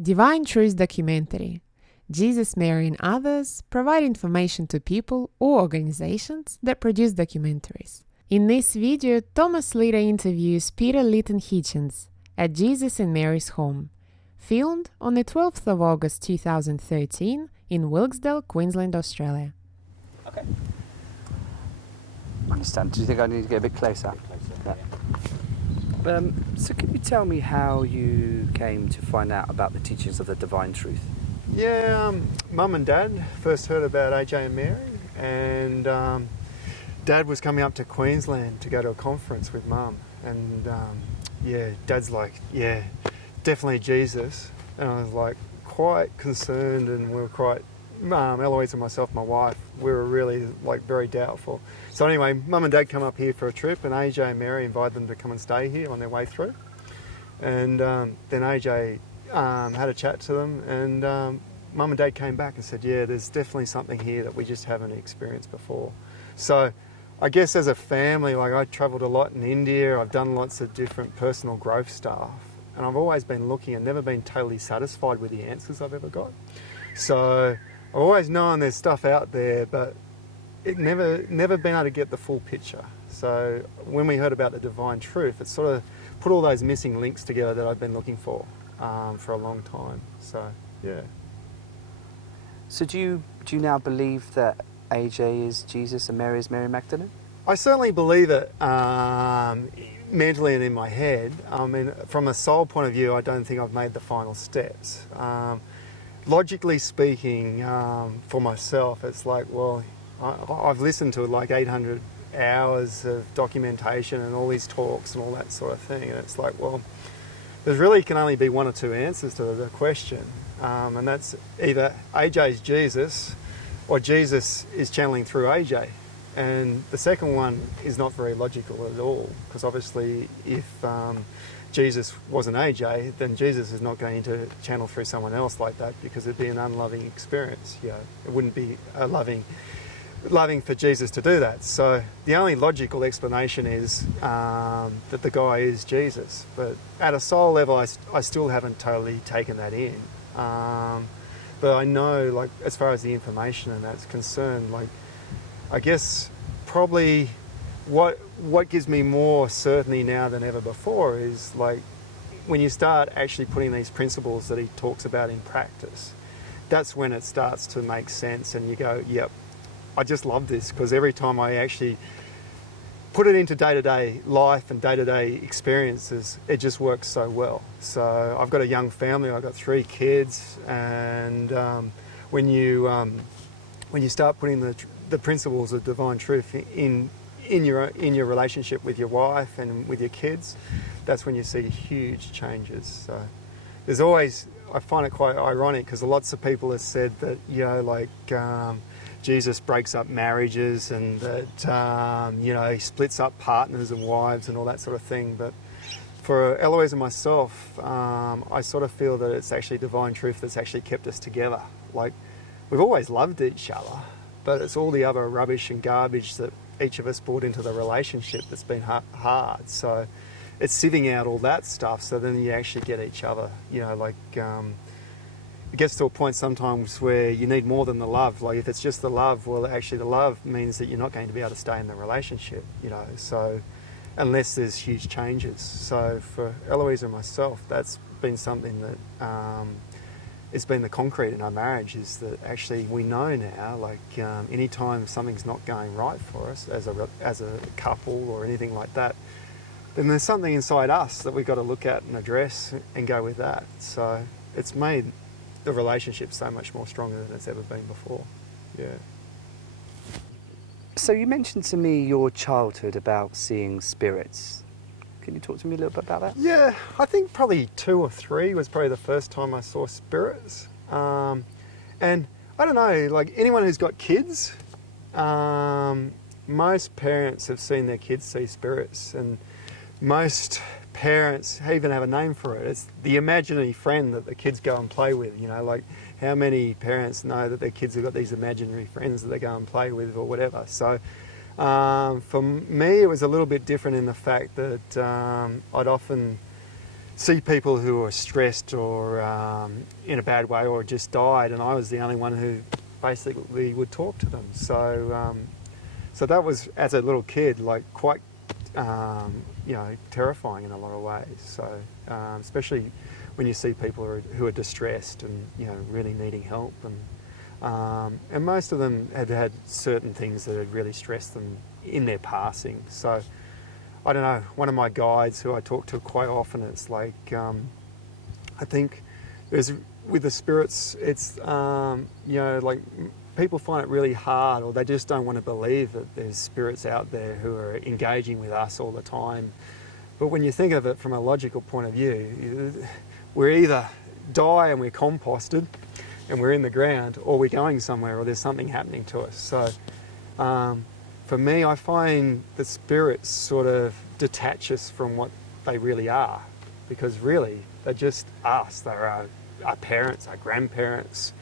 Divine Truth documentary. Jesus, Mary, and others provide information to people or organizations that produce documentaries. In this video, Thomas Leader interviews Peter Lytton-Hitchins at Jesus and Mary's home, filmed on the 12th of August 2013 in Wilkesdale, Queensland, Australia. Okay. Understand. Do you think I need to get a bit closer? Yeah. So can you tell me how you came to find out about the teachings of the divine truth? Yeah, Mum and Dad first heard about AJ and Mary, and Dad was coming up to Queensland to go to a conference with Mum, and Dad's like, yeah, definitely Jesus, and I was like quite concerned, and we were quite, Eloise and myself, my wife, we were really like very doubtful. So anyway, Mum and Dad come up here for a trip, and AJ and Mary invited them to come and stay here on their way through, and then AJ had a chat to them, and Mum and Dad came back and said, yeah, there's definitely something here that we just haven't experienced before. So I guess as a family, like I travelled a lot in India, I've done lots of different personal growth stuff, and I've always been looking and never been totally satisfied with the answers I've ever got. So I've always known there's stuff out there, but it never been able to get the full picture. So when we heard about the divine truth, it sort of put all those missing links together that I've been looking for a long time. So yeah. So do you now believe that AJ is Jesus and Mary is Mary Magdalene? I certainly believe it mentally and in my head. I mean, from a soul point of view, I don't think I've made the final steps. Logically speaking, for myself, it's like, well, I've listened to like 800 hours of documentation and all these talks and all that sort of thing, and it's like, well, there really can only be one or two answers to the question, and that's either AJ's Jesus or Jesus is channeling through AJ. And the second one is not very logical at all, because obviously if Jesus wasn't AJ, then Jesus is not going to channel through someone else like that, because it'd be an unloving experience. You know, it wouldn't be a loving for Jesus to do that. So the only logical explanation is that the guy is Jesus. But at a soul level, I still haven't totally taken that in. But I know, like, as far as the information and that's concerned, like, I guess probably what gives me more certainty now than ever before is, like, when you start actually putting these principles that he talks about in practice, that's when it starts to make sense, and you go, yep, I just love this, because every time I actually put it into day-to-day life and day-to-day experiences, it just works so well. So I've got a young family, I've got 3 kids, and when you start putting the principles of divine truth in your relationship with your wife and with your kids, that's when you see huge changes. So there's always, I find it quite ironic, because lots of people have said that, you know, like, Jesus breaks up marriages, and that, you know, he splits up partners and wives and all that sort of thing. But for Eloise and myself, I sort of feel that it's actually divine truth that's actually kept us together. Like, we've always loved each other, but it's all the other rubbish and garbage that each of us brought into the relationship that's been hard. So it's sieving out all that stuff, so then you actually get each other. You know, like, it gets to a point sometimes where you need more than the love. Like, if it's just the love, well, actually the love means that you're not going to be able to stay in the relationship, you know, so unless there's huge changes. So for Eloise and myself, that's been something that it's been the concrete in our marriage, is that actually we know now, like, anytime something's not going right for us as a couple or anything like that, then there's something inside us that we've got to look at and address and go with that. So it's made the relationship so much more stronger than it's ever been before. Yeah. So you mentioned to me your childhood about seeing spirits. Can you talk to me a little bit about that? Yeah, I think probably 2 or 3 was probably the first time I saw spirits. And I don't know, like, anyone who's got kids, most parents have seen their kids see spirits, and most parents even have a name for it. It's the imaginary friend that the kids go and play with. You know, like, how many parents know that their kids have got these imaginary friends that they go and play with or whatever. So for me, it was a little bit different in the fact that I'd often see people who are stressed or in a bad way or just died, and I was the only one who basically would talk to them. So so that was, as a little kid, like quite terrifying in a lot of ways. So especially when you see people who are distressed and really needing help, and most of them had had certain things that had really stressed them in their passing. So I don't know, one of my guides who I talk to quite often, it's like I think with the spirits, it's like people find it really hard, or they just don't want to believe that there's spirits out there who are engaging with us all the time. But when you think of it from a logical point of view, we're either die and we're composted and we're in the ground, or we're going somewhere, or there's something happening to us. So for me, I find the spirits sort of detach us from what they really are, because really they're just us. They're our parents, our grandparents,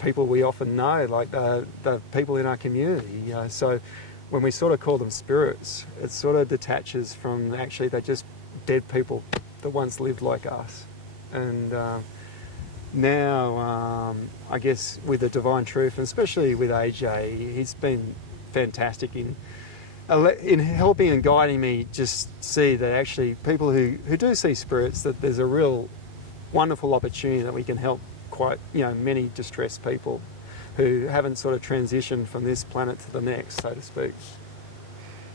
people we often know, like the people in our community. So when we sort of call them spirits, it sort of detaches from actually they're just dead people that once lived like us. And now, I guess with the Divine Truth, and especially with AJ, he's been fantastic in helping and guiding me just see that actually people who do see spirits, that there's a real wonderful opportunity that we can help quite many distressed people who haven't sort of transitioned from this planet to the next, so to speak.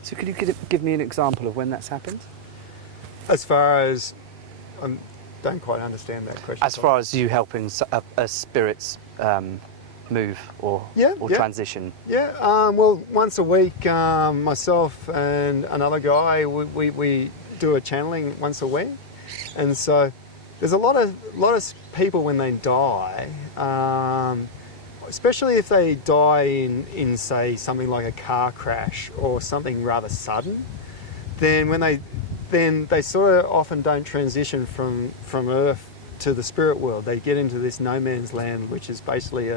So could you give me an example of when that's happened? As far as I don't quite understand that question. As far as you helping a spirit's move or transition? Yeah, well, once a week, myself and another guy, we do a channeling once a week. And so there's a lot of people when they die, especially if they die in say something like a car crash or something rather sudden, then they sort of often don't transition from Earth to the spirit world. They get into this no man's land, which is basically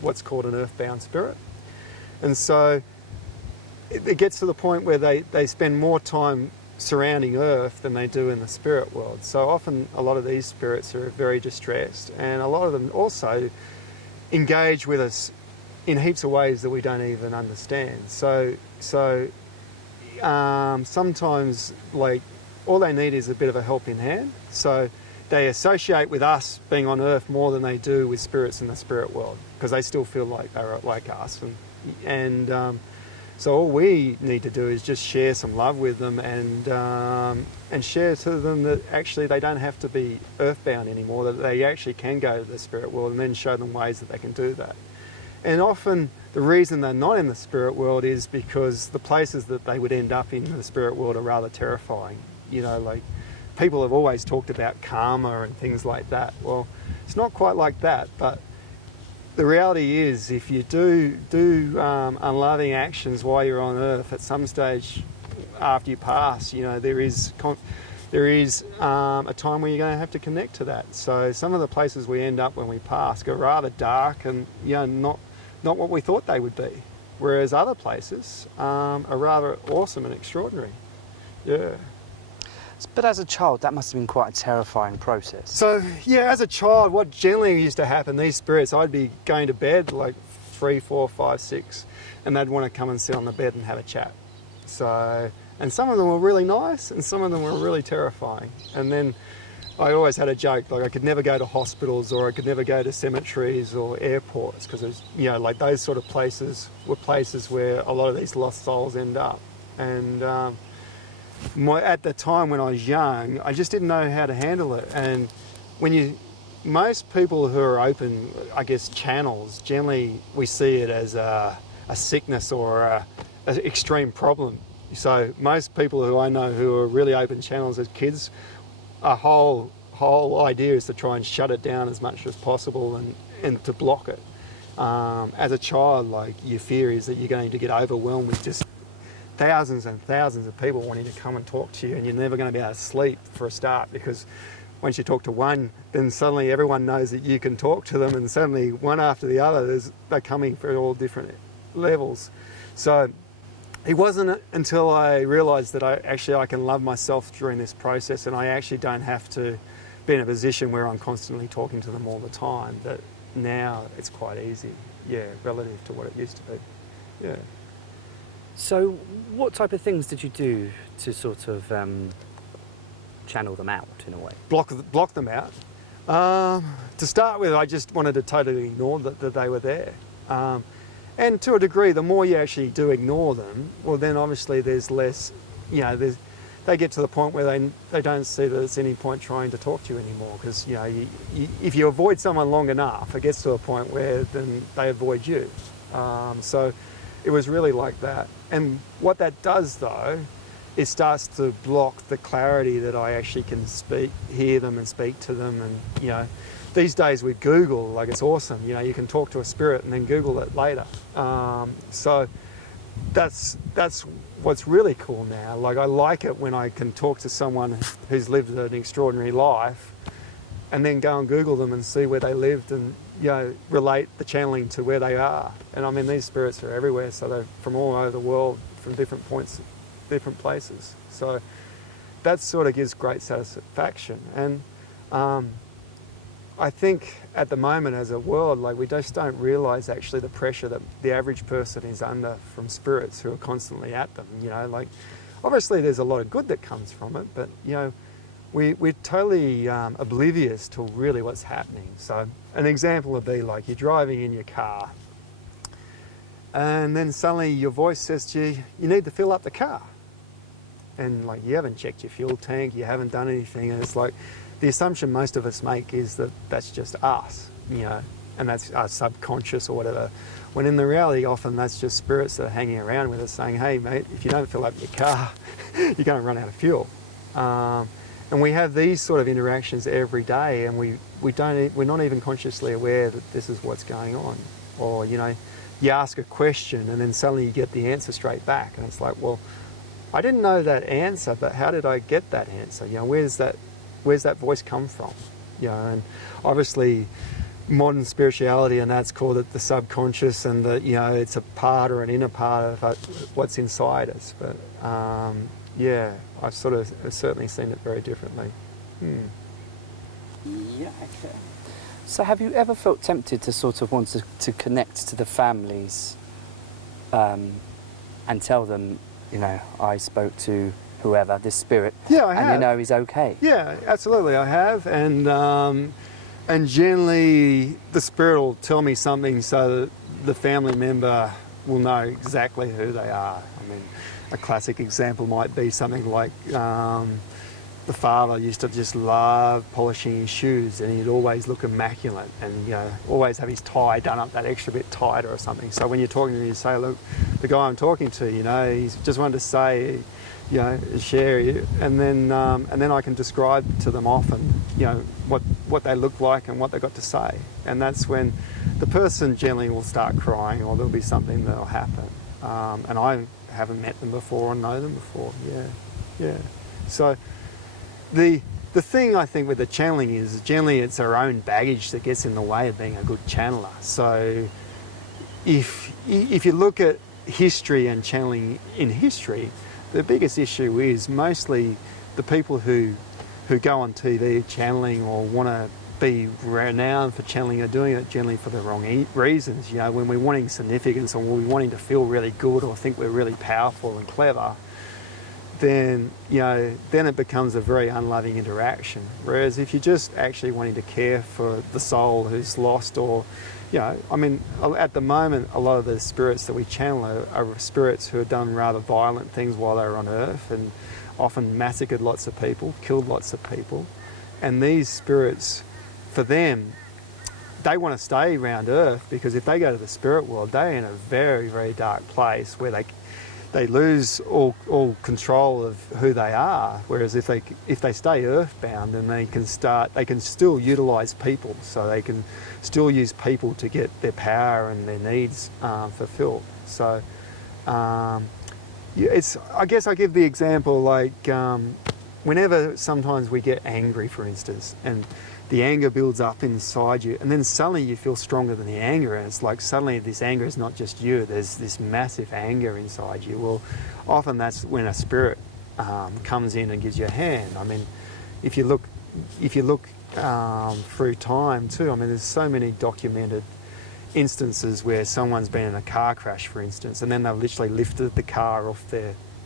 what's called an earthbound spirit. And so it gets to the point where they spend more time surrounding Earth than they do in the spirit world. So often a lot of these spirits are very distressed, and a lot of them also engage with us in heaps of ways that we don't even understand. So sometimes, like, all they need is a bit of a helping hand. So they associate with us being on Earth more than they do with spirits in the spirit world, because they still feel like they're like us. And so all we need to do is just share some love with them and share to them that actually they don't have to be earthbound anymore, that they actually can go to the spirit world, and then show them ways that they can do that. And often the reason they're not in the spirit world is because the places that they would end up in the spirit world are rather terrifying. Like people have always talked about karma and things like that. Well, it's not quite like that, but the reality is, if you do unloving actions while you're on Earth, at some stage after you pass, there is a time where you're going to have to connect to that. So some of the places we end up when we pass are rather dark and not what we thought they would be, whereas other places are rather awesome and extraordinary. Yeah. But as a child, that must have been quite a terrifying process. So, yeah, as a child, what generally used to happen, these spirits, I'd be going to bed like 3, 4, 5, 6, and they'd want to come and sit on the bed and have a chat. So, and some of them were really nice, and some of them were really terrifying. And then I always had a joke, like I could never go to hospitals, or I could never go to cemeteries or airports, because like those sort of places were places where a lot of these lost souls end up. And at the time when I was young, I just didn't know how to handle it. And most people who are open, I guess, channels, generally we see it as a sickness or an extreme problem. So most people who I know who are really open channels as kids, a whole idea is to try and shut it down as much as possible and to block it. As a child, like, your fear is that you're going to get overwhelmed with just thousands and thousands of people wanting to come and talk to you, and you're never going to be able to sleep for a start, because once you talk to one, then suddenly everyone knows that you can talk to them, and suddenly one after the other they're coming for all different levels. So it wasn't until I realised that I can love myself during this process, and I actually don't have to been in a position where I'm constantly talking to them all the time, that now it's quite easy, yeah, relative to what it used to be. Yeah. So what type of things did you do to sort of channel them out in a way? Block them out. To start with, I just wanted to totally ignore that they were there. And to a degree, the more you actually do ignore them, well, then obviously there's less, you know, they get to the point where they don't see that it's any point trying to talk to you anymore, because, you know, if you avoid someone long enough, it gets to a point where then they avoid you. So it was really like that. And what that does, though, it starts to block the clarity that I actually can hear them and speak to them. And, you know, these days with Google, like, it's awesome. You know, you can talk to a spirit and then Google it later. So that's what's really cool now. Like, I like it when I can talk to someone who's lived an extraordinary life and then go and Google them and see where they lived and, you know, relate the channeling to where they are. And I mean, these spirits are everywhere, so they're from all over the world, from different points, different places. So that sort of gives great satisfaction. And I think at the moment as a world, like, we just don't realise actually the pressure that the average person is under from spirits who are constantly at them. You know, like, obviously there's a lot of good that comes from it, but, you know, we're totally oblivious to really what's happening. So an example would be, like, you're driving in your car and then suddenly your voice says to you, you need to fill up the car. And, like, you haven't checked your fuel tank, you haven't done anything, and it's like, the assumption most of us make is that that's just us, you know, and that's our subconscious or whatever, when in the reality often that's just spirits that are hanging around with us saying, hey mate, if you don't fill up your car, you're going to run out of fuel. And we have these sort of interactions every day, and we're not even consciously aware that this is what's going on. Or, you know, you ask a question and then suddenly you get the answer straight back, and it's like, well, I didn't know that answer, but how did I get that answer? You know, where's that voice come from? You know, and obviously modern spirituality and that's called it the subconscious, and that, you know, it's a part or an inner part of what's inside us. But yeah, I've certainly seen it very differently. Yeah, okay. So have you ever felt tempted to sort of want to connect to the families and tell them, you know, I spoke to whoever, this spirit, yeah, I have. And you know he's okay? Yeah, absolutely, I have. And generally the spirit will tell me something so that the family member will know exactly who they are. I mean, a classic example might be something like the father used to just love polishing his shoes, and he'd always look immaculate, and, you know, always have his tie done up that extra bit tighter or something. So when you're talking to him, you say, look, the guy I'm talking to, you know, he's just wanted to say, you know, share you, and then I can describe to them often, you know, what they look like and what they got to say, and that's when the person generally will start crying, or there'll be something that'll happen. And I haven't met them before or know them before. Yeah. So the thing I think with the channeling is generally it's our own baggage that gets in the way of being a good channeler. So if you look at history and channeling in history, the biggest issue is mostly the people who go on TV channeling or want to be renowned for channeling are doing it generally for the wrong reasons. You know, when we're wanting significance or we're wanting to feel really good or think we're really powerful and clever, then, you know, then it becomes a very unloving interaction. Whereas if you're just actually wanting to care for the soul who's lost, or, you know, I mean, at the moment, a lot of the spirits that we channel are spirits who have done rather violent things while they were on Earth, and often massacred lots of people, killed lots of people. And these spirits, for them, they want to stay around Earth, because if they go to the spirit world, they're in a very, very dark place where they lose all control of who they are. Whereas if they stay earthbound, then they can still utilise people, so they can still use people to get their power and their needs fulfilled. So I guess I give the example, like whenever sometimes we get angry, for instance, and the anger builds up inside you, and then suddenly you feel stronger than the anger, and it's like suddenly this anger is not just you, there's this massive anger inside you. Well, often that's when a spirit comes in and gives you a hand. I mean, if you look through time too. I mean, there's so many documented instances where someone's been in a car crash, for instance, and then they've literally lifted the car off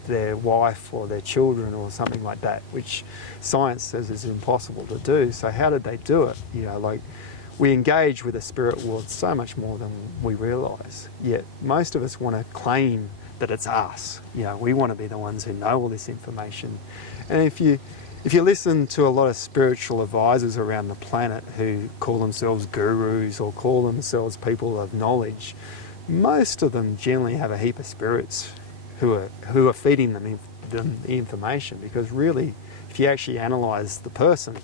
their wife or their children or something like that, which science says is impossible to do. So how did they do it? You know, like, we engage with the spirit world so much more than we realise, yet most of us want to claim that it's us. You know, we want to be the ones who know all this information. And if you listen to a lot of spiritual advisors around the planet who call themselves gurus or call themselves people of knowledge, most of them generally have a heap of spirits who are feeding them the information, because really, if you actually analyse the person,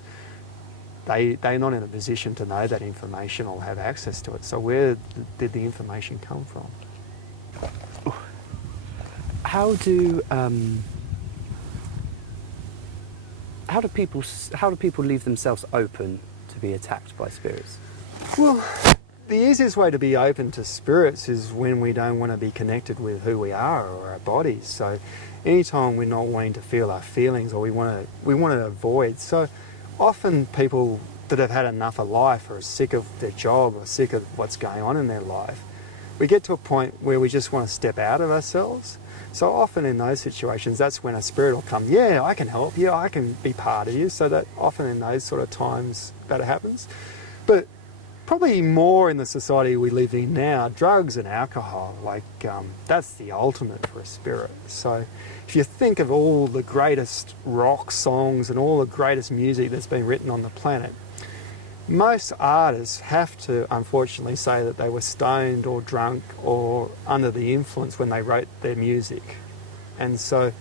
they're not in a position to know that information or have access to it. So where did the information come from? How do people leave themselves open to be attacked by spirits? Well, the easiest way to be open to spirits is when we don't want to be connected with who we are or our bodies. So anytime we're not wanting to feel our feelings, or we want to avoid. So often people that have had enough of life, or are sick of their job, or sick of what's going on in their life, we get to a point where we just want to step out of ourselves. So often in those situations, that's when a spirit will come, yeah, I can help you, I can be part of you. So that often in those sort of times that happens. But probably more in the society we live in now, drugs and alcohol, like that's the ultimate for a spirit. So if you think of all the greatest rock songs and all the greatest music that's been written on the planet, most artists have to unfortunately say that they were stoned or drunk or under the influence when they wrote their music. And so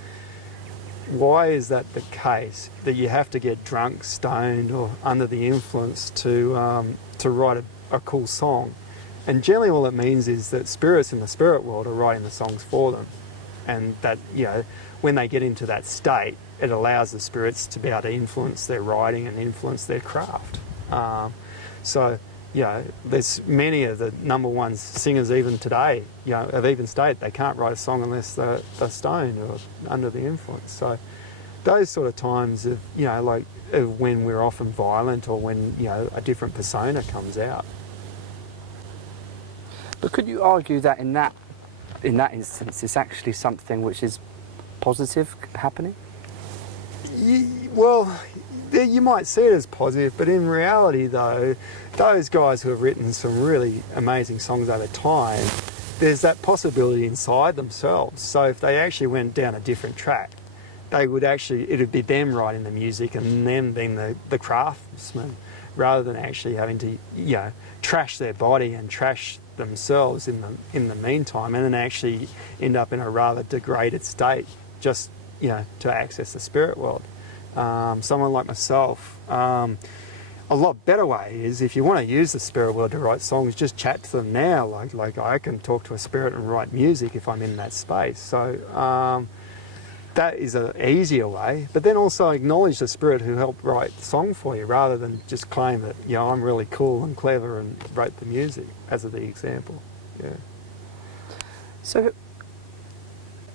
why is that the case, that you have to get drunk, stoned or under the influence to write a cool song? And generally all it means is that spirits in the spirit world are writing the songs for them, and that, you know, when they get into that state, it allows the spirits to be able to influence their writing and influence their craft. So, you know, there's many of the number one singers even today, you know, have even stated they can't write a song unless they're stoned or under the influence. So those sort of times of, you know, like when we're often violent, or when, you know, a different persona comes out. But could you argue that in that instance, it's actually something which is positive happening? Well, you might see it as positive, but in reality though, those guys who have written some really amazing songs over time, there's that possibility inside themselves. So if they actually went down a different track, it'd be them writing the music and them being the craftsman, rather than actually having to, you know, trash their body and trash themselves in the meantime, and then actually end up in a rather degraded state just, you know, to access the spirit world. Someone like myself, a lot better way is, if you want to use the spirit world to write songs, just chat to them now. Like I can talk to a spirit and write music if I'm in that space. So that is an easier way. But then also acknowledge the spirit who helped write the song for you, rather than just claim that, you know, I'm really cool and clever and wrote the music, as the example. Yeah. So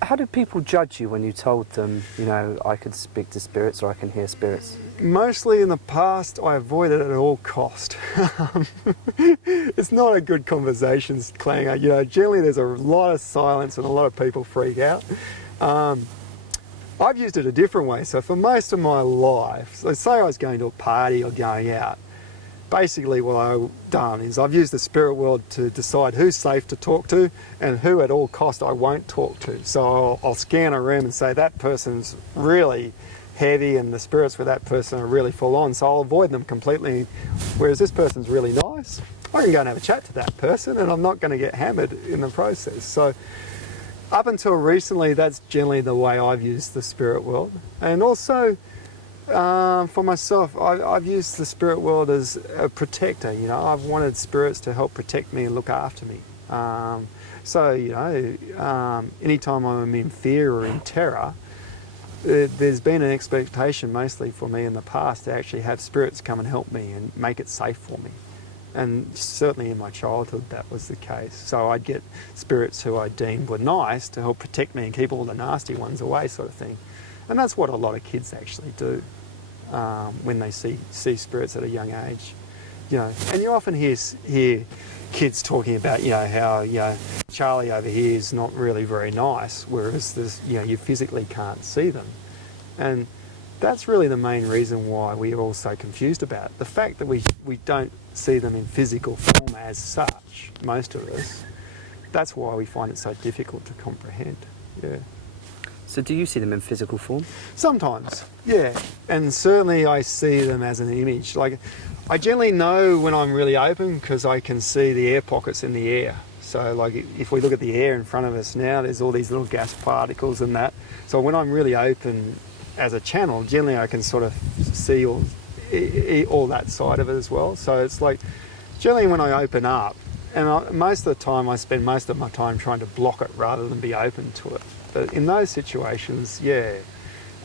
how did people judge you when you told them, you know, I could speak to spirits or I can hear spirits? Mostly in the past, I avoided it at all cost. It's not a good conversation clang out. You know, generally there's a lot of silence and a lot of people freak out. I've used it a different way. So for most of my life, so say I was going to a party or going out, basically what I've done is I've used the spirit world to decide who's safe to talk to and who at all cost I won't talk to. So I'll scan a room and say that person's really heavy and the spirits with that person are really full on, so I'll avoid them completely. Whereas this person's really nice, I can go and have a chat to that person and I'm not going to get hammered in the process. So up until recently, that's generally the way I've used the spirit world. And also, for myself, I've used the spirit world as a protector. You know, I've wanted spirits to help protect me and look after me. So, you know, anytime I'm in fear or in terror, there's been an expectation mostly for me in the past to actually have spirits come and help me and make it safe for me. And certainly in my childhood that was the case. So I'd get spirits who I deemed were nice to help protect me and keep all the nasty ones away, sort of thing. And that's what a lot of kids actually do. when they see spirits at a young age. You know, and you often hear kids talking about, you know, how, you know, Charlie over here is not really very nice, whereas there's, you know, you physically can't see them. And that's really the main reason why we are all so confused about it. The fact that we don't see them in physical form as such, most of us, that's why we find it so difficult to comprehend. Yeah. So do you see them in physical form? Sometimes, yeah. And certainly I see them as an image. Like, I generally know when I'm really open because I can see the air pockets in the air. So like if we look at the air in front of us now, there's all these little gas particles and that. So when I'm really open as a channel, generally I can sort of see all that side of it as well. So it's like, generally when I open up, and most of the time I spend most of my time trying to block it rather than be open to it. But in those situations, yeah,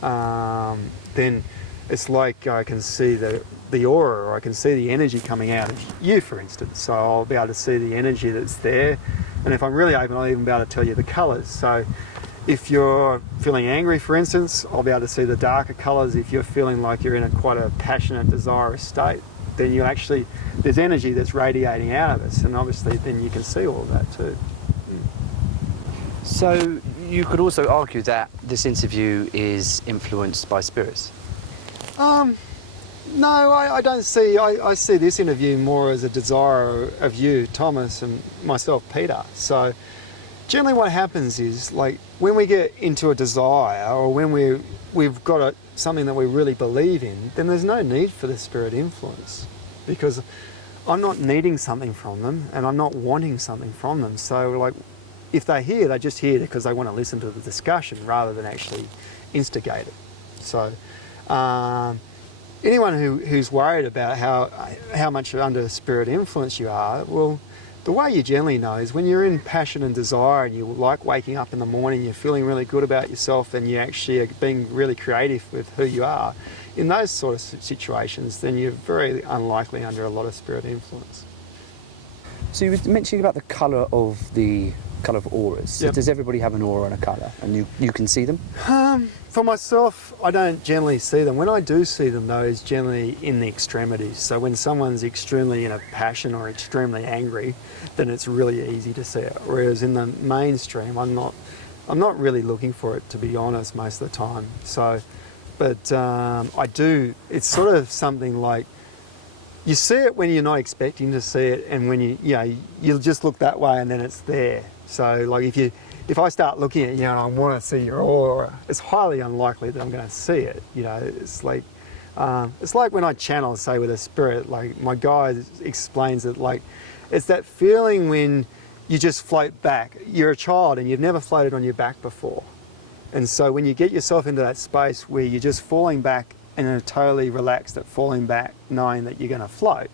then it's like I can see the aura, or I can see the energy coming out of you, for instance. So I'll be able to see the energy that's there. And if I'm really open, I'll even be able to tell you the colours. So if you're feeling angry, for instance, I'll be able to see the darker colours. If you're feeling like you're in quite a passionate, desirous state, then you actually, there's energy that's radiating out of us. And obviously then you can see all of that too. So you could also argue that this interview is influenced by spirits. No, I don't see. I see this interview more as a desire of you, Thomas, and myself, Peter. So generally what happens is, like, when we get into a desire, or when we've got something that we really believe in, then there's no need for the spirit influence, because I'm not needing something from them and I'm not wanting something from them. So like, if they're here, they're just here because they want to listen to the discussion rather than actually instigate it. So anyone who's worried about how much under spirit influence you are, well, the way you generally know is when you're in passion and desire and you like waking up in the morning, you're feeling really good about yourself and you actually are being really creative with who you are. In those sort of situations, then you're very unlikely under a lot of spirit influence. So you were mentioning about the colour of auras. Yep. So does everybody have an aura and a colour, and you can see them? For myself, I don't generally see them. When I do see them, though, is generally in the extremities. So when someone's extremely in a passion or extremely angry, then it's really easy to see it. Whereas in the mainstream, I'm not really looking for it, to be honest, most of the time. So, but I do. It's sort of something like, you see it when you're not expecting to see it, and when you'll just look that way and then it's there. So like if I start looking at you and I want to see your aura, it's highly unlikely that I'm going to see it. You know, it's like when I channel, say, with a spirit. Like my guide explains it, like it's that feeling when you just float back. You're a child and you've never floated on your back before, and so when you get yourself into that space where you're just falling back and are totally relaxed at falling back, knowing that you're going to float,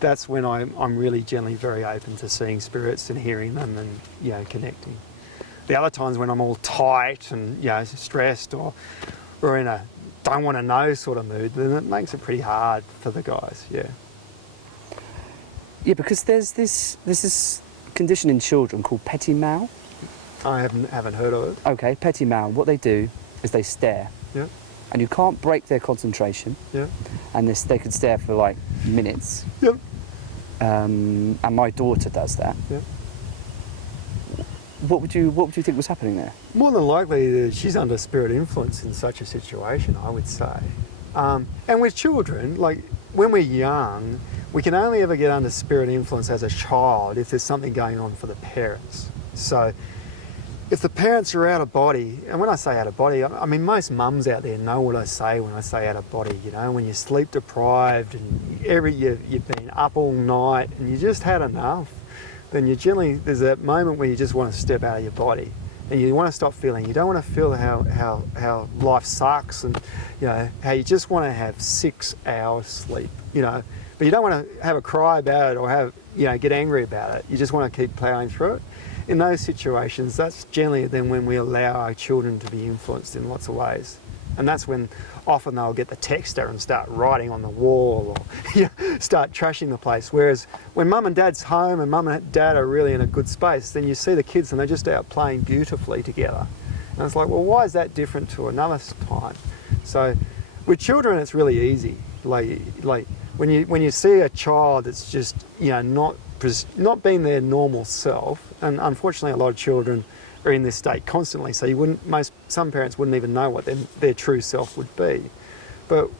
that's when I'm really generally very open to seeing spirits and hearing them and, you know, connecting. The other times when I'm all tight and, you know, stressed or in a don't want to know sort of mood, then it makes it pretty hard for the guys, yeah. Yeah, because there's this condition in children called petit mal. I haven't heard of it. Okay, petit mal. What they do is they stare. Yeah. And you can't break their concentration. Yeah. And they could stare for like minutes. Yep. And my daughter does that. Yeah. What would you think was happening there? More than likely, she's under spirit influence in such a situation, I would say. And with children, like when we're young, we can only ever get under spirit influence as a child if there's something going on for the parents. So if the parents are out of body, and when I say out of body, I mean most mums out there know what I say when I say out of body. You know, when you're sleep deprived and you've been up all night and you just had enough, then there's that moment where you just want to step out of your body and you want to stop feeling. You don't want to feel how life sucks and, you know, how you just want to have 6 hours sleep, you know, but you don't want to have a cry about it or get angry about it. You just want to keep plowing through it. In those situations, that's generally then when we allow our children to be influenced in lots of ways. And that's when often they'll get the texter and start writing on the wall or start trashing the place. Whereas when mum and dad's home and mum and dad are really in a good space, then you see the kids and they're just out playing beautifully together. And it's like, well, why is that different to another time? So with children, it's really easy. Like when you see a child that's just not being their normal self, and unfortunately, a lot of children are in this state constantly. So some parents wouldn't even know what their true self would be. But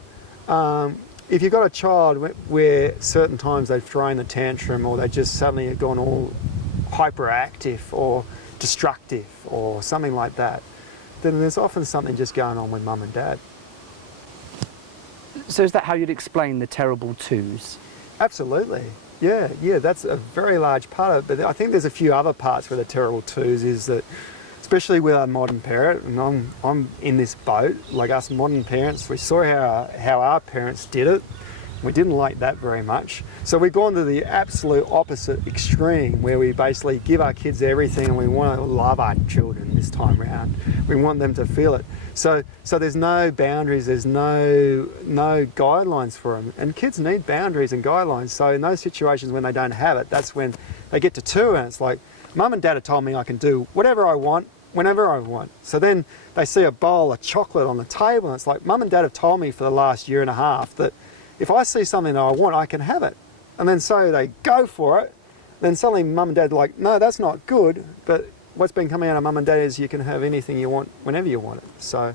if you've got a child where certain times they've thrown a tantrum, or they just suddenly have gone all hyperactive or destructive or something like that, then there's often something just going on with mum and dad. So is that how you'd explain the terrible twos? Absolutely. Yeah, that's a very large part of it. But I think there's a few other parts where the terrible twos is that, especially with our modern parent, and I'm in this boat, like us modern parents, we saw how our parents did it. We didn't like that very much. So we've gone to the absolute opposite extreme, where we basically give our kids everything and we want to love our children this time around. We want them to feel it. So there's no boundaries, there's no guidelines for them. And kids need boundaries and guidelines. So in those situations when they don't have it, that's when they get to 2 and it's like, mum and dad have told me I can do whatever I want, whenever I want. So then they see a bowl of chocolate on the table and it's like, mum and dad have told me for the last year and a half that if I see something that I want, I can have it. And then so they go for it. Then suddenly mum and dad are like, no, that's not good. But what's been coming out of mum and dad is you can have anything you want whenever you want it. So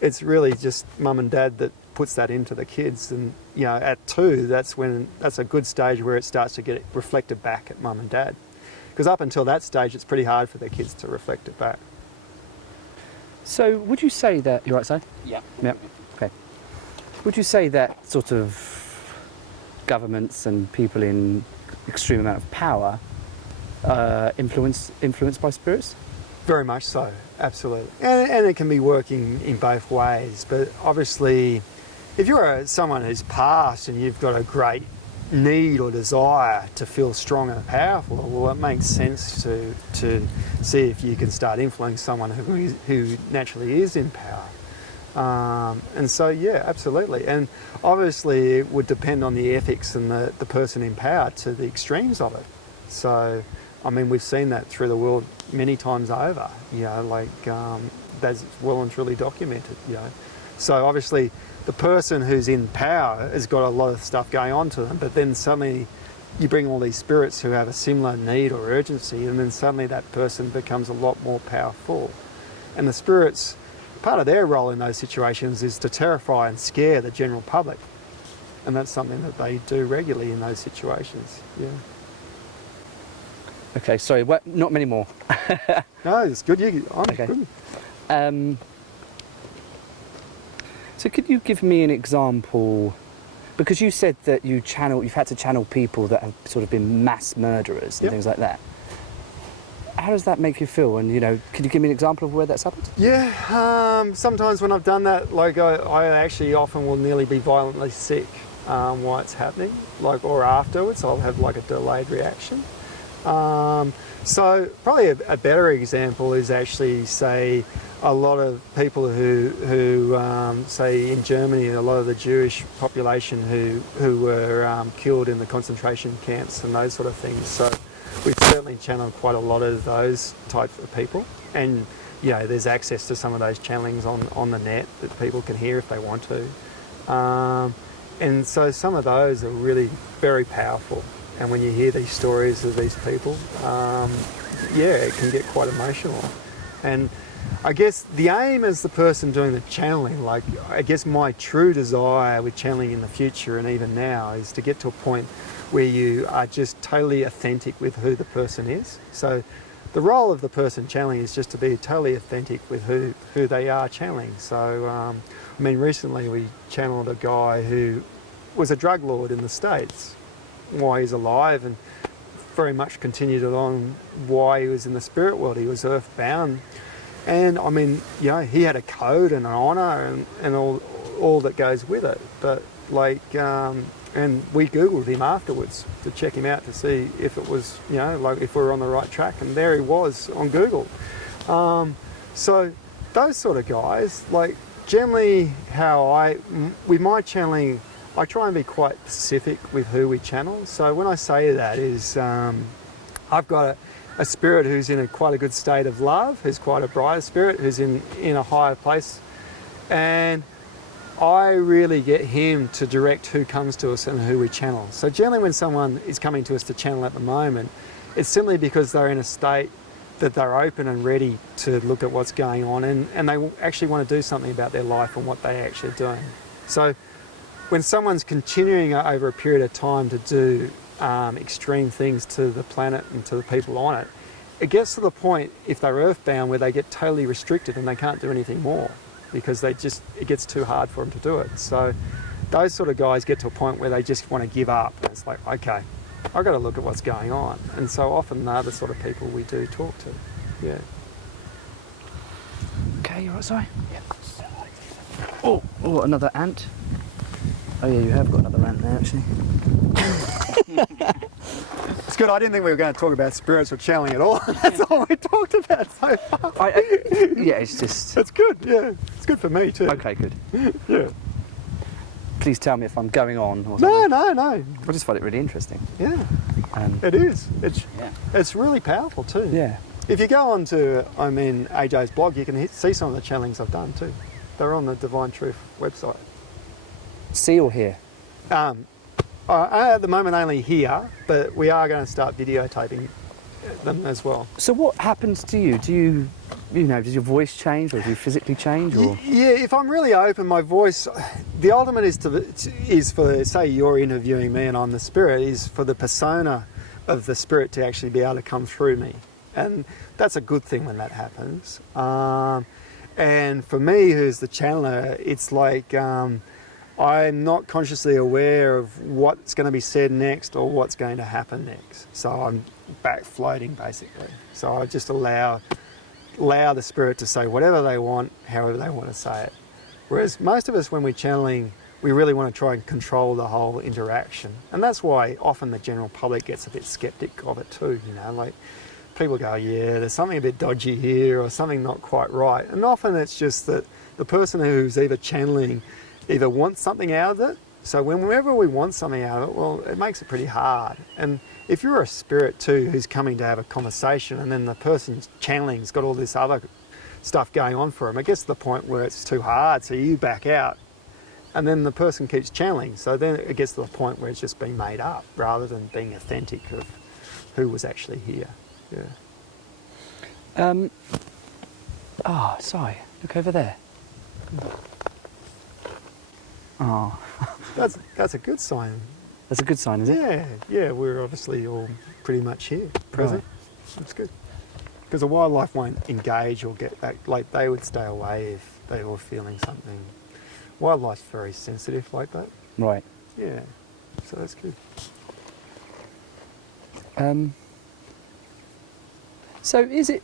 it's really just mum and dad that puts that into the kids. And at 2, that's a good stage where it starts to get reflected back at mum and dad. Because up until that stage, it's pretty hard for their kids to reflect it back. So would you say that, you're right, Si? Yeah. Yep. Okay. Would you say that sort of governments and people in extreme amount of power influenced by spirits? Very much so, absolutely. And it can be working in both ways. But obviously, if you're someone who's passed and you've got a great need or desire to feel strong and powerful, well, it makes sense to see if you can start influencing someone who naturally is in power. And so, yeah, absolutely. And obviously it would depend on the ethics and the person in power to the extremes of it. So, I mean, we've seen that through the world many times over, that's well and truly documented, So obviously the person who's in power has got a lot of stuff going on to them, but then suddenly you bring all these spirits who have a similar need or urgency, and then suddenly that person becomes a lot more powerful. And the spirits, part of their role in those situations is to terrify and scare the general public. And that's something that they do regularly in those situations, yeah. Okay, sorry, not many more. No, it's good. Okay. Good. So could you give me an example? Because you said that you've had to channel people that have sort of been mass murderers and Yep. things like that. How does that make you feel? And, could you give me an example of where that's happened? Yeah, sometimes when I've done that, like I actually often will nearly be violently sick while it's happening, or afterwards I'll have like a delayed reaction. So probably a better example is actually, say, a lot of people who say in Germany, a lot of the Jewish population who were killed in the concentration camps and those sort of things. So we've certainly channeled quite a lot of those types of people. And, there's access to some of those channelings on the net that people can hear if they want to. And so some of those are really very powerful. And when you hear these stories of these people, it can get quite emotional. And I guess the aim as the person doing the channeling, I guess my true desire with channeling in the future and even now is to get to a point where you are just totally authentic with who the person is. So the role of the person channeling is just to be totally authentic with who they are channeling. So, recently we channeled a guy who was a drug lord in the States, why he's alive, and very much continued on why he was in the spirit world. He was earthbound. And he had a code and an honour and all that goes with it. But and we Googled him afterwards to check him out to see if it was, if we were on the right track. And there he was on Google. So those sort of guys, generally with my channeling, I try and be quite specific with who we channel. So when I say that is, I've got a spirit who's in quite a good state of love, who's quite a brighter spirit, who's in a higher place. And I really get him to direct who comes to us and who we channel. So generally when someone is coming to us to channel at the moment, it's simply because they're in a state that they're open and ready to look at what's going on, and they actually want to do something about their life and what they actually are doing. So when someone's continuing over a period of time to do extreme things to the planet and to the people on it, it gets to the point, if they're earthbound, where they get totally restricted and they can't do anything more because it gets too hard for them to do it. So those sort of guys get to a point where they just want to give up. And it's like, okay, I've got to look at what's going on. And so often they're the sort of people we do talk to. Yeah. Okay, you all right, sorry? Yeah. Oh, another ant. Oh yeah, you have got another ant there actually. It's good. I didn't think we were going to talk about spirits or channeling at all. That's all we talked about so far. Yeah, it's just... That's good, yeah. It's good for me too. Okay, good. Yeah. Please tell me if I'm going on or something. No. I just find it really interesting. Yeah, it is. It's really powerful too. Yeah. If you go on to, AJ's blog, you can see some of the channelings I've done too. They're on the Divine Truth website. See or hear? At the moment only here, but we are going to start videotaping them as well. So what happens to you? Does your voice change, or do you physically change? Or? Yeah, if I'm really open, my voice, the ultimate is for, say you're interviewing me and I'm the spirit, is for the persona of the spirit to actually be able to come through me. And that's a good thing when that happens. And for me, who's the channeler, it's like I'm not consciously aware of what's going to be said next or what's going to happen next. So I'm back floating basically. So I just allow the spirit to say whatever they want, however they want to say it. Whereas most of us, when we're channeling, we really want to try and control the whole interaction. And that's why often the general public gets a bit skeptic of it too, like people go, yeah, there's something a bit dodgy here or something not quite right. And often it's just that the person who's either channeling either wants something out of it. So whenever we want something out of it, well, it makes it pretty hard. And if you're a spirit too who's coming to have a conversation and then the person's channeling's got all this other stuff going on for them, it gets to the point where it's too hard, so you back out and then the person keeps channeling. So then it gets to the point where it's just being made up rather than being authentic of who was actually here. Yeah. Sorry, look over there. Oh. That's a good sign. That's a good sign, is it? Yeah, we're obviously all pretty much here, present. Right. That's good. Because the wildlife won't engage or get back, like they would stay away if they were feeling something. Wildlife's very sensitive like that. Right. Yeah, so that's good. So is it,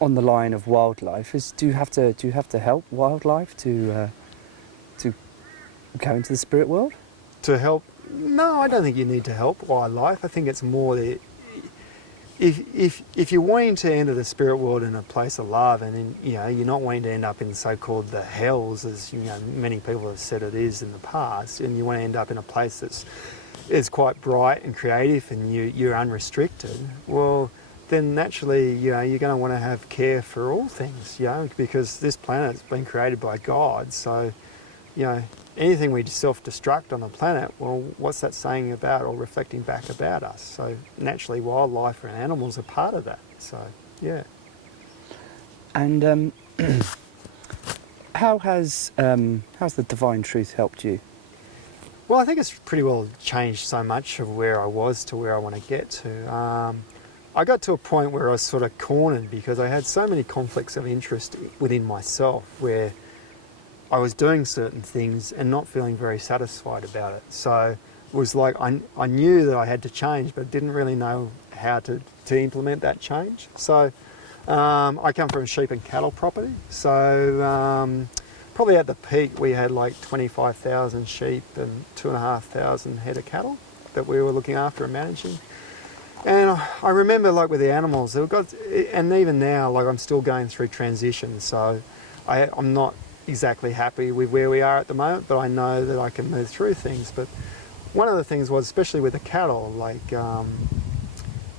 on the line of wildlife, do you have to help wildlife to go into the spirit world? To help? No, I don't think you need to help wildlife. I think it's more that if you're wanting to enter the spirit world in a place of love, and you're not wanting to end up in so-called the hells, as many people have said it is in the past, and you want to end up in a place that's quite bright and creative, and you're unrestricted. Well, then naturally, you're going to want to have care for all things, because this planet's been created by God. So, anything we self-destruct on the planet, well, what's that saying about or reflecting back about us? So naturally, wildlife and animals are part of that. So, yeah. And how's the Divine Truth helped you? Well, I think it's pretty well changed so much of where I was to where I want to get to. I got to a point where I was sort of cornered because I had so many conflicts of interest within myself where I was doing certain things and not feeling very satisfied about it. So it was like I knew that I had to change, but didn't really know how to implement that change. So I come from a sheep and cattle property. So probably at the peak we had like 25,000 sheep and 2,500 head of cattle that we were looking after and managing. And I remember, like with the animals, and even now, like I'm still going through transition. So I'm not exactly happy with where we are at the moment, but I know that I can move through things. But one of the things was, especially with the cattle, like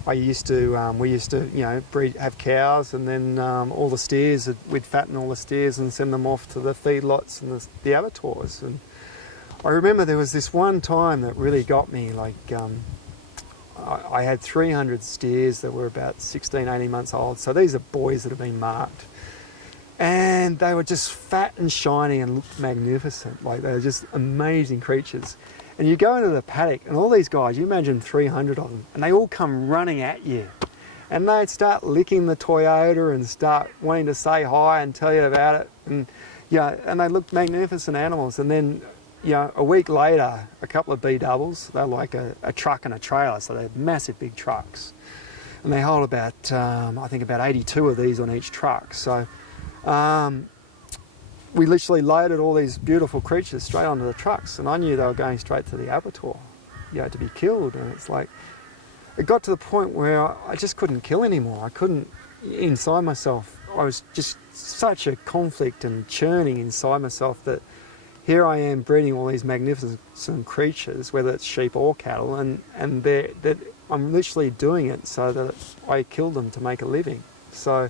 we used to, have cows, and then all the steers, we'd fatten all the steers and send them off to the feedlots and the abattoirs. And I remember there was this one time that really got me, I had 300 steers that were about 16, 18 months old. So these are boys that have been marked. And they were just fat and shiny and looked magnificent. They were just amazing creatures. And you go into the paddock and all these guys, you imagine 300 of them, and they all come running at you. And they'd start licking the Toyota and start wanting to say hi and tell you about it. And they looked magnificent animals. And then, a week later, a couple of B doubles, they're like a truck and a trailer, so they're massive big trucks. And they hold about, I think about 82 of these on each truck. So we literally loaded all these beautiful creatures straight onto the trucks, and I knew they were going straight to the abattoir, to be killed. And it's like, it got to the point where I just couldn't kill anymore. I couldn't, inside myself, I was just such a conflict and churning inside myself that here I am breeding all these magnificent creatures, whether it's sheep or cattle, and that I'm literally doing it so that I kill them to make a living. So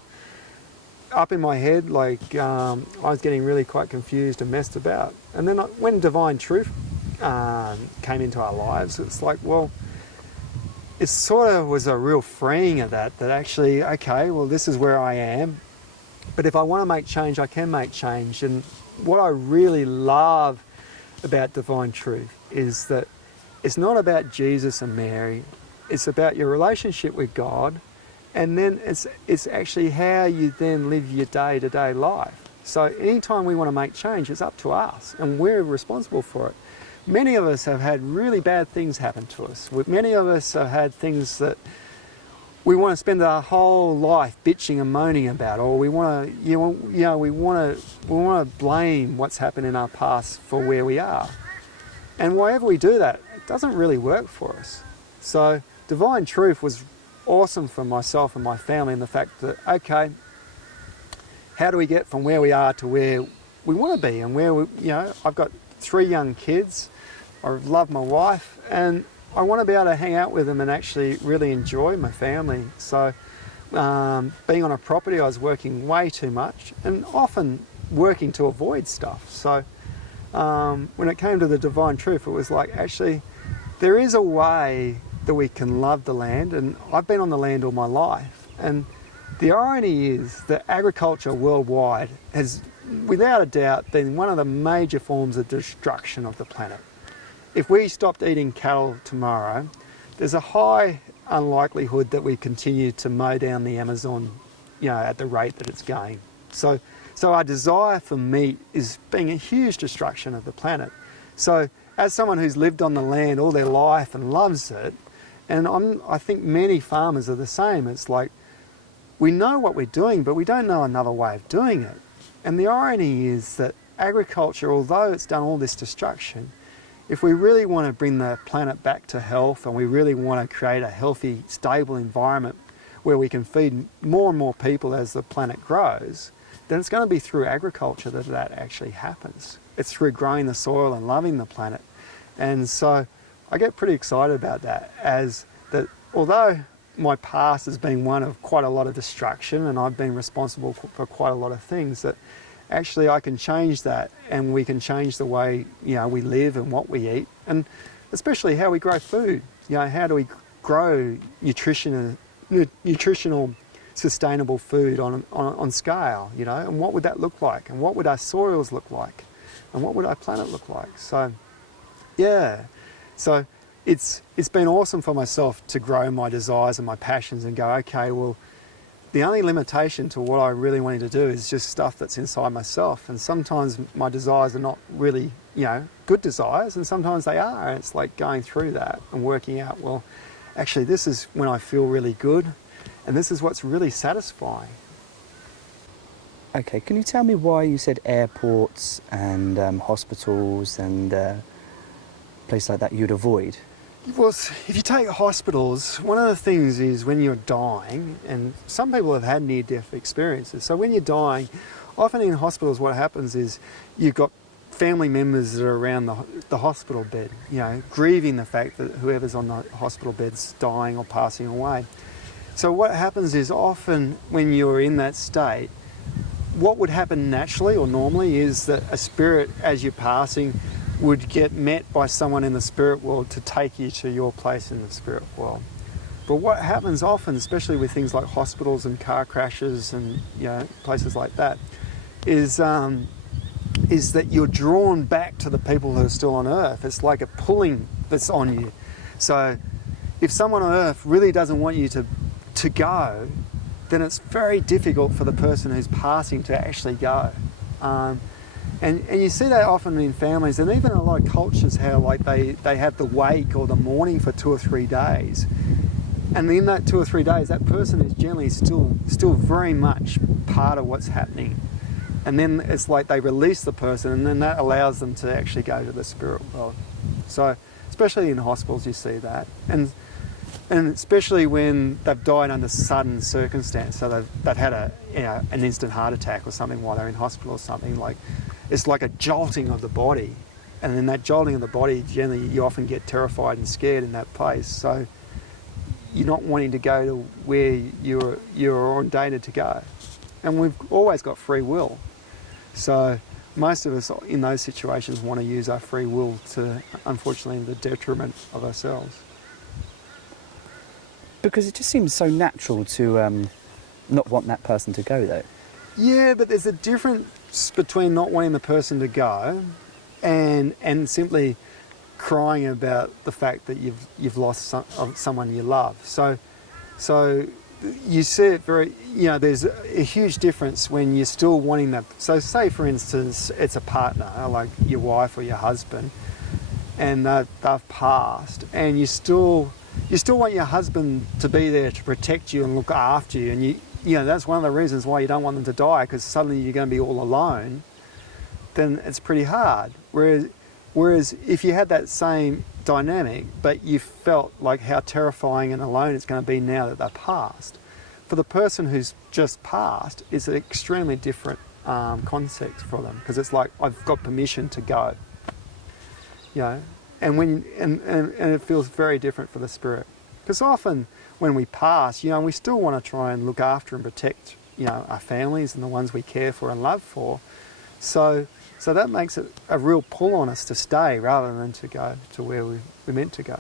up in my head, I was getting really quite confused and messed about. And then when Divine Truth came into our lives, it's like, well, it sort of was a real freeing of that actually, okay, well, this is where I am. But if I want to make change, I can make change. And what I really love about Divine Truth is that it's not about Jesus and Mary. It's about your relationship with God. And then it's actually how you then live your day-to-day life. So anytime we want to make change, it's up to us, and we're responsible for it. Many of us have had really bad things happen to us. Many of us have had things that we want to spend our whole life bitching and moaning about, or we want to blame what's happened in our past for where we are. And whenever we do that, it doesn't really work for us. So Divine Truth was awesome for myself and my family in the fact that, okay, how do we get from where we are to where we want to be? And I've got 3 young kids, I love my wife, and I want to be able to hang out with them and actually really enjoy my family. So being on a property, I was working way too much and often working to avoid stuff. So when it came to the Divine Truth, it was like, actually, there is a way that we can love the land, and I've been on the land all my life. And the irony is that agriculture worldwide has, without a doubt, been one of the major forms of destruction of the planet. If we stopped eating cattle tomorrow, there's a high unlikelihood that we continue to mow down the Amazon, at the rate that it's going. So our desire for meat is being a huge destruction of the planet. So as someone who's lived on the land all their life and loves it, and I think many farmers are the same. It's like, we know what we're doing, but we don't know another way of doing it. And the irony is that agriculture, although it's done all this destruction, if we really want to bring the planet back to health, and we really want to create a healthy, stable environment where we can feed more and more people as the planet grows, then it's going to be through agriculture that actually happens. It's through growing the soil and loving the planet. And so I get pretty excited about that, as that although my past has been one of quite a lot of destruction and I've been responsible for quite a lot of things, that actually I can change that, and we can change the way we live and what we eat, and especially how we grow food. How do we grow nutritional sustainable food on scale, and what would that look like, and what would our soils look like, and what would our planet look like? So So it's been awesome for myself to grow my desires and my passions and go, okay, well, the only limitation to what I really wanted to do is just stuff that's inside myself. And sometimes my desires are not really, good desires, and sometimes they are. And it's like going through that and working out, well, actually, this is when I feel really good, and this is what's really satisfying. Okay, can you tell me why you said airports and hospitals and places like that you'd avoid? Well, if you take hospitals, one of the things is when you're dying, and some people have had near-death experiences. So when you're dying, often in hospitals what happens is you've got family members that are around the hospital bed, you know, grieving the fact that whoever's on the hospital bed's dying or passing away. So what happens is often when you're in that state, what would happen naturally or normally is that a spirit, as you're passing, would get met by someone in the spirit world to take you to your place in the spirit world. But what happens often, especially with things like hospitals and car crashes and, you know, places like that, is that you're drawn back to the people who are still on earth. It's like a pulling that's on you. So if someone on earth really doesn't want you to go, then it's very difficult for the person who's passing to actually go. And you see that often in families, and even in a lot of cultures, how like they have the wake or the mourning for 2 or 3 days. And in that 2 or 3 days, that person is generally still very much part of what's happening. And then it's like they release the person, and then that allows them to actually go to the spirit world. So, especially in hospitals, you see that. And especially when they've died under sudden circumstance, so they've had an instant heart attack or something while they're in hospital or something, like it's like a jolting of the body. And in that jolting of the body, generally you often get terrified and scared in that place. So you're not wanting to go to where you're ordained to go. And we've always got free will. So most of us in those situations want to use our free will to, unfortunately, the detriment of ourselves. Because it just seems so natural to not want that person to go, though. Yeah, but there's a difference between not wanting the person to go and simply crying about the fact that you've lost someone you love. So you see it very, you know, there's a huge difference when you're still wanting that. So say, for instance, it's a partner, like your wife or your husband, and they've passed, and you still want your husband to be there to protect you and look after you, and you know that's one of the reasons why you don't want them to die, because suddenly you're going to be all alone. Then it's pretty hard. Whereas if you had that same dynamic, but you felt like how terrifying and alone it's going to be now that they're passed, for the person who's just passed, it's an extremely different concept for them, because it's like, I've got permission to go, you know, and it feels very different for the spirit, because often when we pass, you know, we still want to try and look after and protect, you know, our families and the ones we care for and love for. So that makes it a real pull on us to stay rather than to go to where we're meant to go.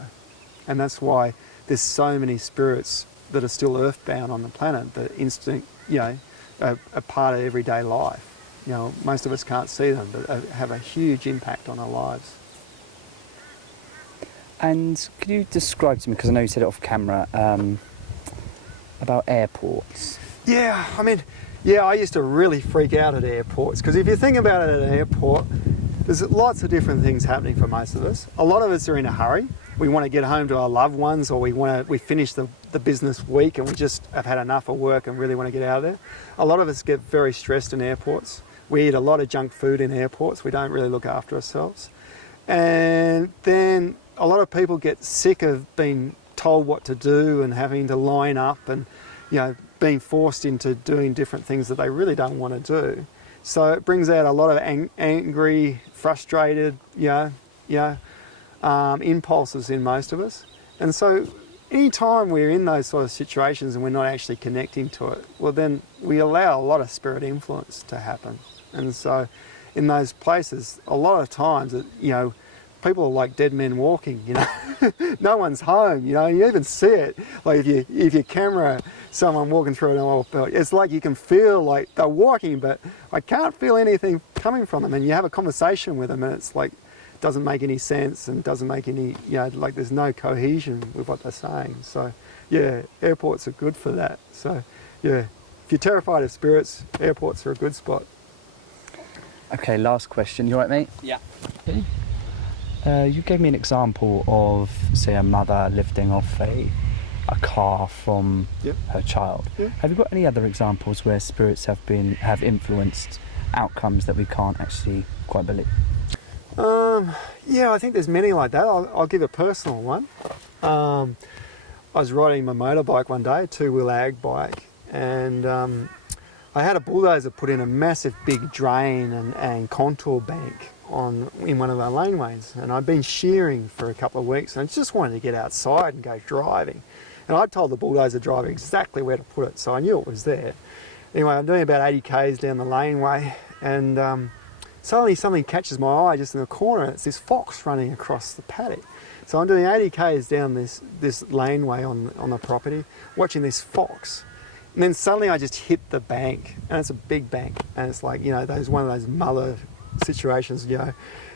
And that's why there's so many spirits that are still earthbound on the planet that instinct, you know, are part of everyday life. You know, most of us can't see them, but have a huge impact on our lives. And could you describe to me, because I know you said it off camera, about airports? Yeah, I mean, yeah, I used to really freak out at airports, because if you think about it at an airport, there's lots of different things happening for most of us. A lot of us are in a hurry. We want to get home to our loved ones, or we finish the business week and we just have had enough of work and really want to get out of there. A lot of us get very stressed in airports. We eat a lot of junk food in airports. We don't really look after ourselves. And then a lot of people get sick of being told what to do and having to line up and, you know, being forced into doing different things that they really don't want to do. So it brings out a lot of angry, frustrated, impulses in most of us. And so anytime we're in those sort of situations and we're not actually connecting to it, well, then we allow a lot of spirit influence to happen. And so in those places, a lot of times, you know, people are like dead men walking, you know. No one's home, you know. You even see it. Like if you camera someone walking through an oil field, it's like you can feel like they're walking, but I can't feel anything coming from them. And you have a conversation with them, and it's like doesn't make any sense and doesn't make any, you know, like there's no cohesion with what they're saying. So yeah, airports are good for that. So yeah, if you're terrified of spirits, airports are a good spot. Okay, last question. You all right, mate? Yeah. Okay. You gave me an example of, say, a mother lifting off a car from her child. Yep. Have you got any other examples where spirits have influenced outcomes that we can't actually quite believe? Yeah, I think there's many like that. I'll give a personal one. I was riding my motorbike one day, a two-wheel ag bike, and I had a bulldozer put in a massive big drain and contour bank in one of our laneways, and I'd been shearing for a couple of weeks, and I just wanted to get outside and go driving. And I told the bulldozer driver exactly where to put it, so I knew it was there. Anyway, I'm doing about 80 k's down the laneway, and suddenly something catches my eye just in the corner, and it's this fox running across the paddock. So I'm doing 80 k's down this laneway on the property, watching this fox. And then suddenly I just hit the bank, and it's a big bank, and it's like, you know, one of those Muller situations, you know.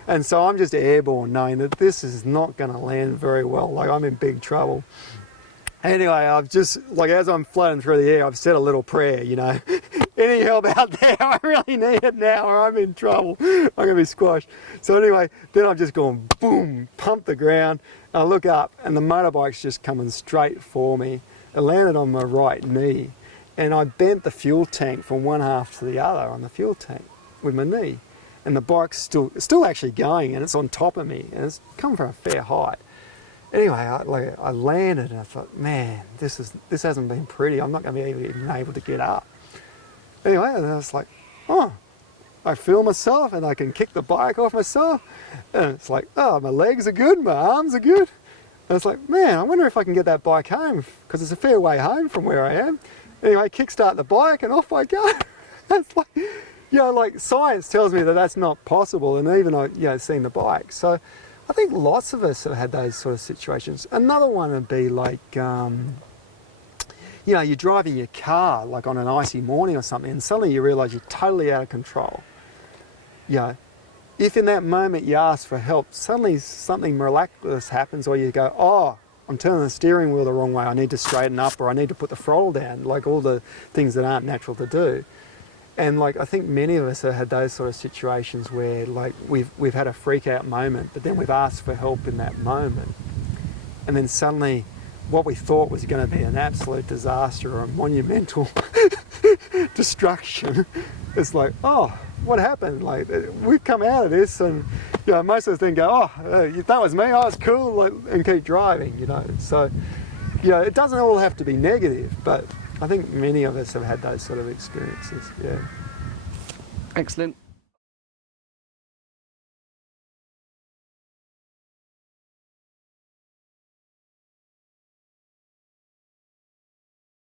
And so I'm just airborne, knowing that this is not going to land very well. Like, I'm in big trouble. Anyway, I've just, like, as I'm floating through the air, I've said a little prayer, you know. Any help out there? I really need it now, or I'm in trouble. I'm going to be squashed. So anyway, then I've just gone boom, pumped the ground. I look up, and the motorbike's just coming straight for me. It landed on my right knee, and I bent the fuel tank from one half to the other on the fuel tank with my knee. And the bike's still actually going, and it's on top of me, and it's come from a fair height. Anyway, I landed, and I thought, man, this hasn't been pretty. I'm not going to be even able to get up. Anyway, and I was like, oh, I feel myself, and I can kick the bike off myself. And it's like, oh, my legs are good, my arms are good. And it's like, man, I wonder if I can get that bike home, because it's a fair way home from where I am. Anyway, kickstart the bike, and off I go. It's like, you know, like, science tells me that that's not possible, and even seeing the bike. So I think lots of us have had those sort of situations. Another one would be like, you know, you're driving your car like on an icy morning or something, and suddenly you realise you're totally out of control. You know, if in that moment you ask for help, suddenly something miraculous happens, or you go, oh, I'm turning the steering wheel the wrong way, I need to straighten up, or I need to put the throttle down, like all the things that aren't natural to do. And like, I think many of us have had those sort of situations where like we've had a freak out moment, but then we've asked for help in that moment. And then suddenly what we thought was going to be an absolute disaster or a monumental destruction, it's like, oh, what happened? Like, we've come out of this, and you know, most of us then go, oh, that was me, I was cool, like, and keep driving, you know. So, you know, it doesn't all have to be negative, but I think many of us have had those sort of experiences, yeah. Excellent.